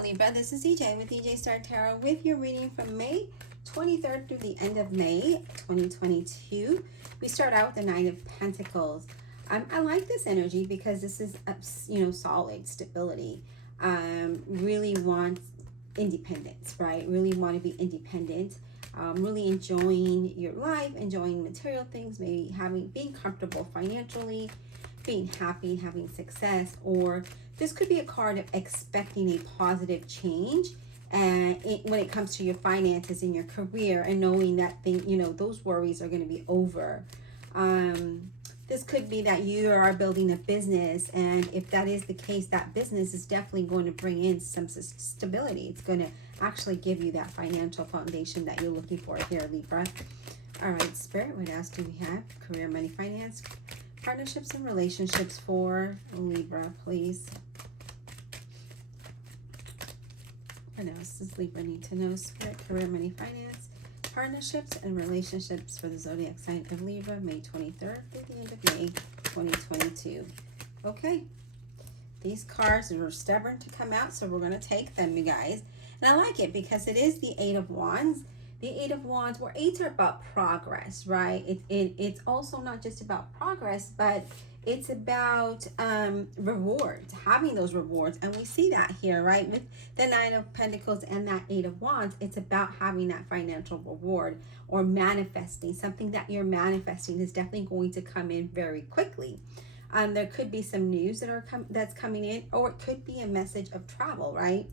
Hello Libra, this is EJ with EJ Star Tarot with your reading from May 23rd through the end of May 2022. We start out with the Nine of Pentacles. I like this energy because this is, solid stability. Really want independence, right? Really want to be independent. Really enjoying your life, enjoying material things, maybe being comfortable financially, being happy, having success, or this could be a card of expecting a positive change and when it comes to your finances and your career, and knowing that those worries are going to be over. This could be that you are building a business, and if that is the case, that business is definitely going to bring in some stability. It's going to actually give you that financial foundation that you're looking for here, Libra. All right, Spirit, what else do we have? Career, money, finance, partnerships, and relationships for Libra, please. What else does Libra need to know? Spirit, career, money, finance, partnerships, and relationships for the zodiac sign of Libra, May 23rd through the end of May 2022. Okay, these cards are stubborn to come out, so we're going to take them, you guys. And I like it because it is the Eight of Wands. The Eight of Wands, where eights are about progress, right? It's also not just about progress, but it's about rewards, having those rewards. And we see that here, right? With the Nine of Pentacles and that Eight of Wands, it's about having that financial reward or manifesting. Something that you're manifesting is definitely going to come in very quickly. There could be some news that's coming in, or it could be a message of travel, right?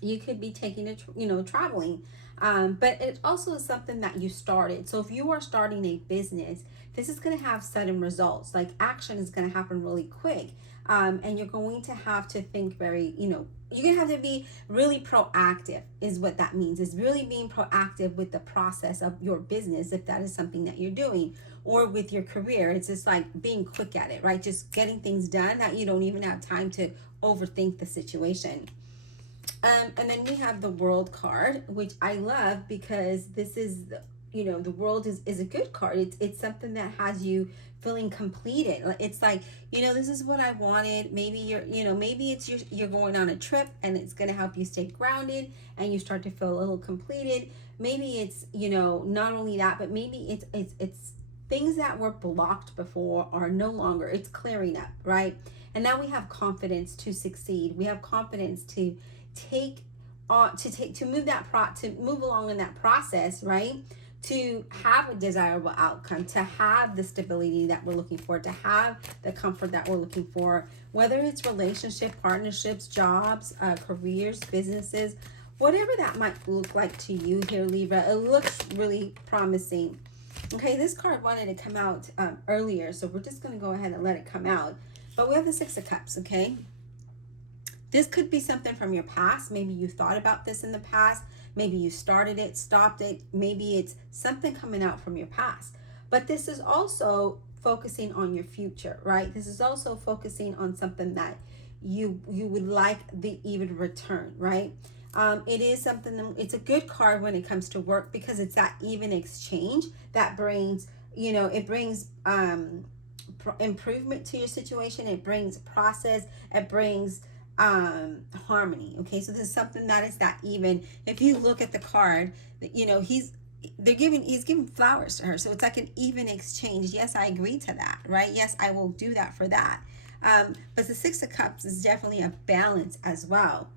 You could be taking traveling. But it also is something that you started. So if you are starting a business, this is going to have sudden results. Like action is going to happen really quick. And you're going to have to think very, you're going to have to be really proactive is what that means. Is really being proactive with the process of your business, if that is something that you're doing, or with your career. It's just like being quick at it, right? Just getting things done that you don't even have time to overthink the situation. And then we have the World card, which I love because this is, the World is a good card. It's something that has you feeling completed. It's like, this is what I wanted. Maybe you're going on a trip and it's going to help you stay grounded and you start to feel a little completed. Maybe it's, not only that, but maybe it's things that were blocked before are no longer, it's clearing up, right? And now we have confidence to succeed. We have confidence to move along in that process, right? To have a desirable outcome, to have the stability that we're looking for, to have the comfort that we're looking for, whether it's relationship, partnerships, jobs, careers, businesses, whatever that might look like to you here, Libra. It looks really promising. Okay, this card wanted to come out earlier, so we're just going to go ahead and let it come out. But we have the Six of Cups, okay? This could be something from your past. Maybe you thought about this in the past. Maybe you started it, stopped it. Maybe it's something coming out from your past. But this is also focusing on your future, right? This is also focusing on something that you would like the even return, right? It is something, it's a good card when it comes to work because it's that even exchange that brings, it brings improvement to your situation. It brings process. It brings harmony. Okay, so this is something that is that even. If you look at the card, he's giving flowers to her, so it's like an even exchange. Yes, I agree to that, right? Yes, I will do that for that. But the Six of Cups is definitely a balance as well.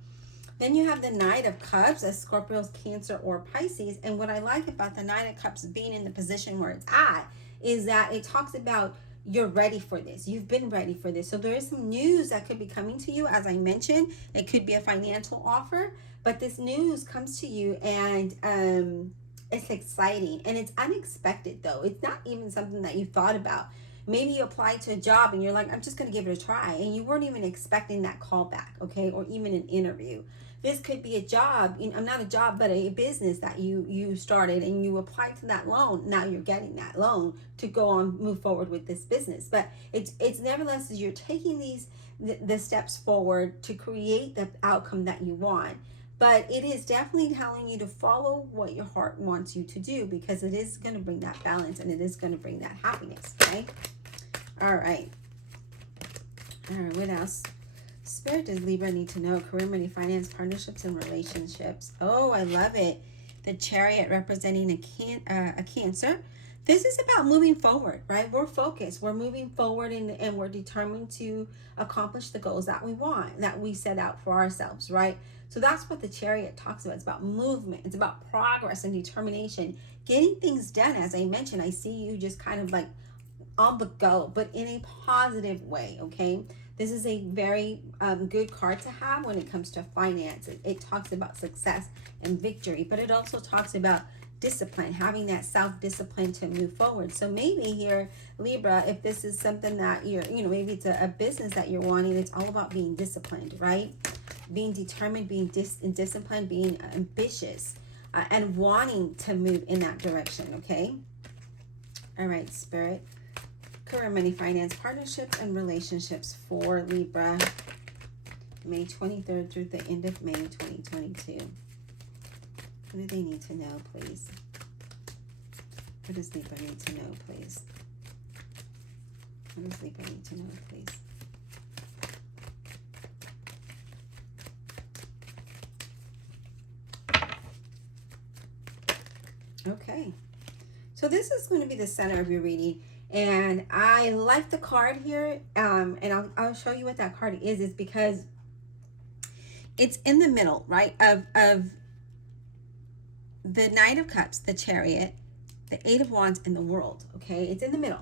Then you have the Knight of Cups as Scorpios, Cancer, or Pisces. And what I like about the Knight of Cups being in the position where it's at is that it talks about you're ready for this. You've been ready for this. So there is some news that could be coming to you. As I mentioned, it could be a financial offer, but this news comes to you and it's exciting and it's unexpected though. It's not even something that you thought about. Maybe you applied to a job and you're like, I'm just going to give it a try. And you weren't even expecting that call back, okay? Or even an interview. This could be a job, not a job, but a business that you started and you applied to that loan. Now you're getting that loan to go on, move forward with this business. But it's nevertheless, you're taking the steps forward to create the outcome that you want. But it is definitely telling you to follow what your heart wants you to do because it is going to bring that balance and it is going to bring that happiness, okay? All right, what else? Spirit, does Libra need to know? Career, money, finance, partnerships, and relationships. Oh, I love it. The Chariot representing a Cancer. This is about moving forward, right? We're focused. We're moving forward, and we're determined to accomplish the goals that we want, that we set out for ourselves, right? So that's what the Chariot talks about. It's about movement. It's about progress and determination. Getting things done. As I mentioned, I see you just kind of like on the go, but in a positive way, okay? This is a very good card to have when it comes to finance. It talks about success and victory, but it also talks about discipline, having that self-discipline to move forward. So maybe here, Libra, if this is something that maybe it's a business that you're wanting, it's all about being disciplined, right? Being determined, being disciplined, being ambitious, and wanting to move in that direction, okay? All right, Spirit. Career, money, finance, partnerships, and relationships for Libra, May 23rd through the end of May 2022. What do they need to know, please? What does Libra need to know, please? What does Libra need to know, please? Okay. So this is going to be the center of your reading. And I like the card here, and I'll show you what that card is because it's in the middle, right, of the Knight of Cups, the Chariot, the Eight of Wands, and the World, okay? It's in the middle.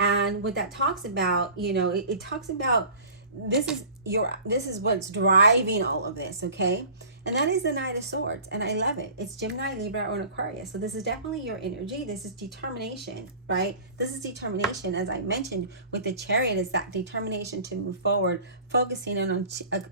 And what that talks about, it talks about this is what's driving all of this, okay? And that is the Knight of Swords, and I love it. It's Gemini, Libra, or an Aquarius. So this is definitely your energy. This is determination, right? This is determination. As I mentioned with the Chariot, is that determination to move forward, focusing on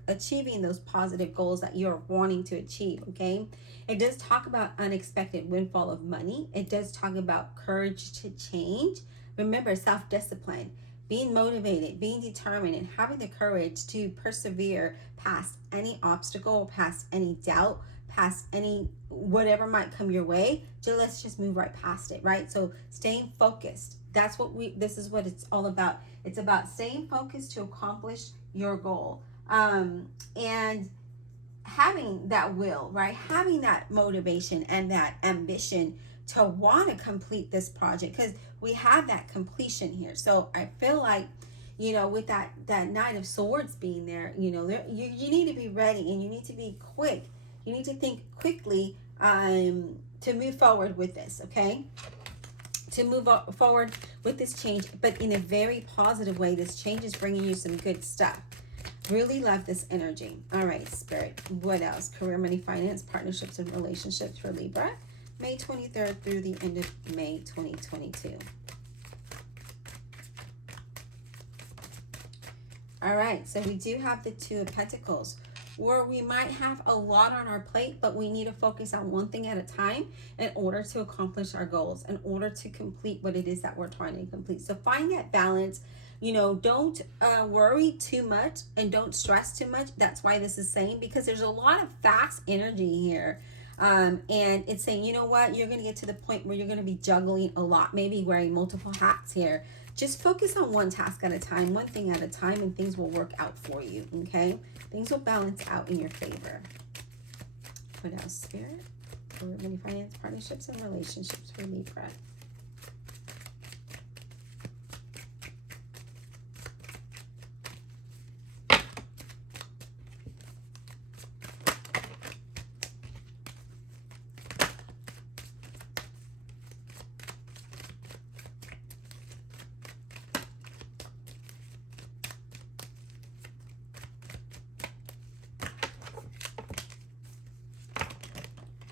achieving those positive goals that you're wanting to achieve, okay? It does talk about unexpected windfall of money. It does talk about courage to change. Remember, self-discipline, being motivated, being determined, and having the courage to persevere past any obstacle, past any doubt, past any whatever might come your way. Let's just move right past it, right? So staying focused. This is what it's all about. It's about staying focused to accomplish your goal. And having that will, right? Having that motivation and that ambition to want to complete this project, because we have that completion here. So I feel like, with that Knight of Swords being there, you need to be ready, and you need to be quick. You need to think quickly to move forward with this, okay? To move forward with this change, but in a very positive way. This change is bringing you some good stuff. Really love this energy. All right, Spirit. What else? Career, money, finance, partnerships, and relationships for Libra, May 23rd through the end of May 2022. All right, so we do have the Two of Pentacles, where we might have a lot on our plate, but we need to focus on one thing at a time in order to accomplish our goals, in order to complete what it is that we're trying to complete. So find that balance. Don't worry too much and don't stress too much. That's why this is saying, because there's a lot of fast energy here. And it's saying, you know what, you're going to get to the point where you're going to be juggling a lot, maybe wearing multiple hats here. Just focus on one task at a time, one thing at a time, and things will work out for you, okay? Things will balance out in your favor. What else, Spirit? For money, finance, partnerships, and relationships for Libra.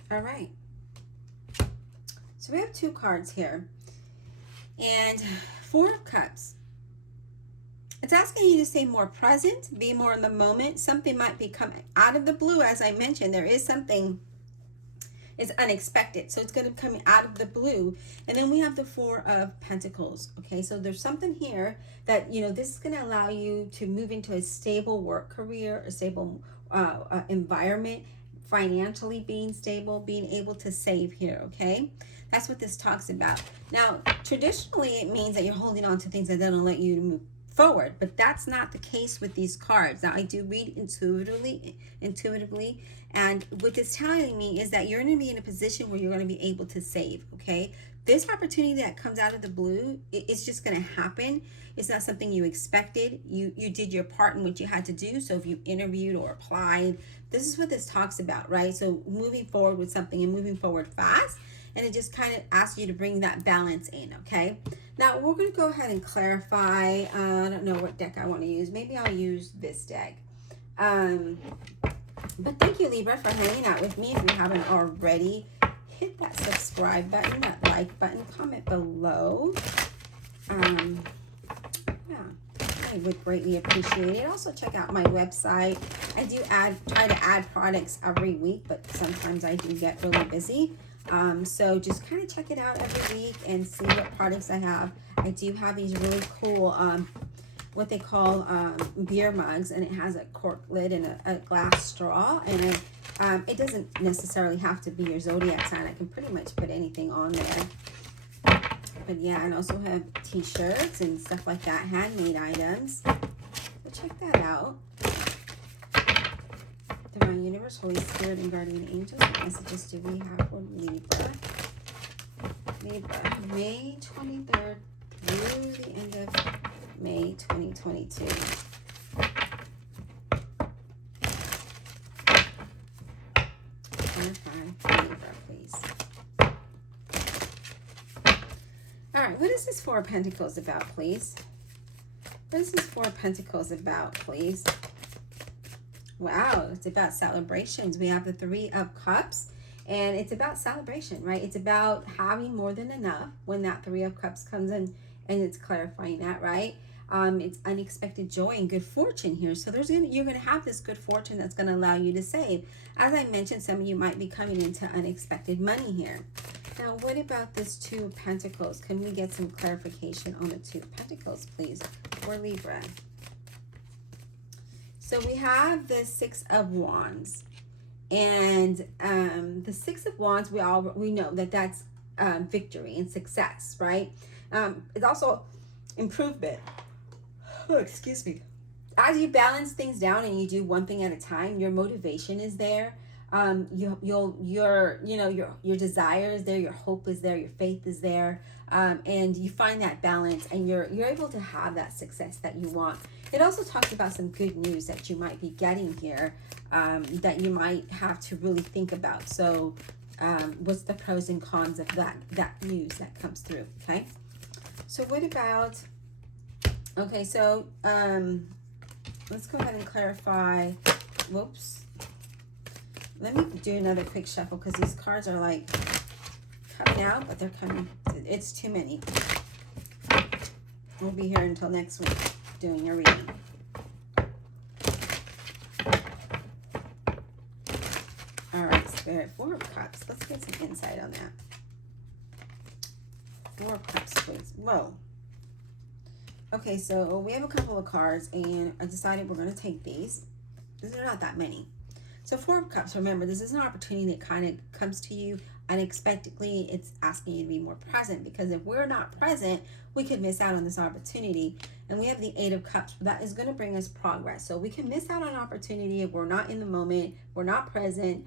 All right. So we have two cards here. And Four of Cups. It's asking you to stay more present, be more in the moment. Something might be coming out of the blue. As I mentioned, there is something is unexpected. So it's going to be coming out of the blue. And then we have the Four of Pentacles. Okay, so there's something here that, this is going to allow you to move into a stable work career, a stable environment, financially being stable, being able to save here, okay? That's what this talks about. Now, traditionally, it means that you're holding on to things that don't let you move forward. But that's not the case with these cards. Now, I do read intuitively, and what it's telling me is that you're going to be in a position where you're going to be able to save, okay? This opportunity that comes out of the blue, it's just going to happen. It's not something you expected. You did your part in what you had to do. So if you interviewed or applied, this is what this talks about, right? So moving forward with something and moving forward fast, and it just kind of asks you to bring that balance in, okay? Now, we're going to go ahead and clarify. I don't know what deck I want to use. Maybe I'll use this deck. But thank you, Libra, for hanging out with me. If you haven't already, hit that subscribe button, that like button, comment below. Yeah, I would greatly appreciate it. Also, check out my website. I do try to add products every week, but sometimes I do get really busy. So just kind of check it out every week and see what products I have. I do have these really cool, what they call beer mugs, and it has a cork lid and a glass straw, and it doesn't necessarily have to be your zodiac sign. I can pretty much put anything on there. But yeah, and also have t-shirts and stuff like that, handmade items. So check that out. Divine Universe, Holy Spirit, and Guardian Angels, what messages do we have for Libra? Libra, May 23rd through the end of May 2022. Clarify Libra, please. All right, what is this Four of Pentacles about, please? What is this Four of Pentacles about, please? Wow, it's about celebrations. We have the Three of Cups, and it's about celebration, right? It's about having more than enough when that Three of Cups comes in, and it's clarifying that, right? It's unexpected joy and good fortune here. So you're going to have this good fortune that's going to allow you to save. As I mentioned, some of you might be coming into unexpected money here. Now, what about this Two of Pentacles? Can we get some clarification on the Two of Pentacles, please, for Libra? So we have the Six of Wands, and the Six of Wands, we know that that's victory and success, right? It's also improvement. Oh, excuse me. As you balance things down and you do one thing at a time, your motivation is there. Your desire is there, your hope is there, your faith is there, and you find that balance, and you're able to have that success that you want. It also talks about some good news that you might be getting here, that you might have to really think about. So what's the pros and cons of that news that comes through? Okay, so what about, okay, so let's go ahead and clarify. Whoops. Let me do another quick shuffle, because these cards are like coming out, but they're coming. It's too many. We'll be here until next week doing your reading. All right, Spirit, Four of Cups. Let's get some insight on that. Four of Cups, please. Whoa. Okay, so we have a couple of cards, and I decided we're going to take these. These are not that many. So Four of Cups, remember, this is an opportunity that kind of comes to you unexpectedly. It's asking you to be more present, because if we're not present, we could miss out on this opportunity. And we have the Eight of Cups. That is going to bring us progress. So we can miss out on opportunity if we're not in the moment, we're not present,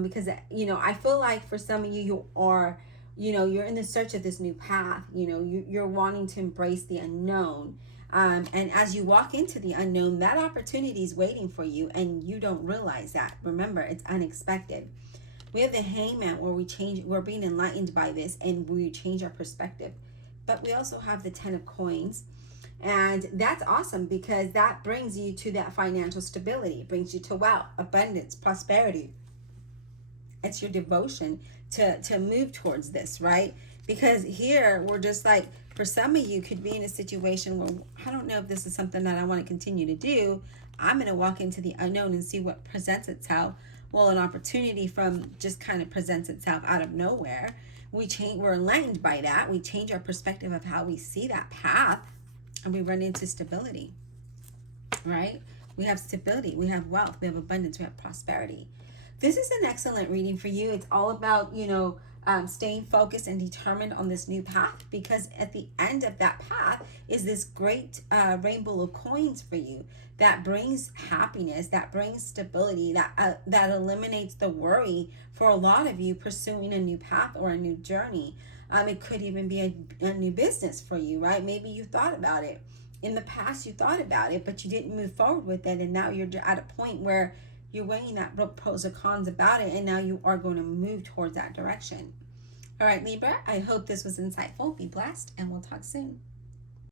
because, I feel like for some of you, you are, you're in the search of this new path. You're wanting to embrace the unknown. And as you walk into the unknown, that opportunity is waiting for you, and you don't realize that. Remember, it's unexpected. We have the Hangman, where we're being enlightened by this, and we change our perspective. But we also have the Ten of Coins, and that's awesome, because that brings you to that financial stability. It brings you to wealth, abundance, prosperity. It's your devotion to move towards this, right? Because here we're just like, for some of you could be in a situation where, I don't know if this is something that I want to continue to do. I'm going to walk into the unknown and see what presents itself. Well, an opportunity from just kind of presents itself out of nowhere. We're enlightened by that. We change our perspective of how we see that path, and we run into stability, right? We have stability, we have wealth, we have abundance, we have prosperity. This is an excellent reading for you. It's all about, staying focused and determined on this new path, because at the end of that path is this great rainbow of coins for you that brings happiness, that brings stability, that eliminates the worry for a lot of you pursuing a new path or a new journey. It could even be a new business for you, right? Maybe you thought about it. In the past, you thought about it, but you didn't move forward with it. And now you're at a point where you're weighing that pros and cons about it. And now you are going to move towards that direction. All right, Libra, I hope this was insightful. Be blessed, and we'll talk soon.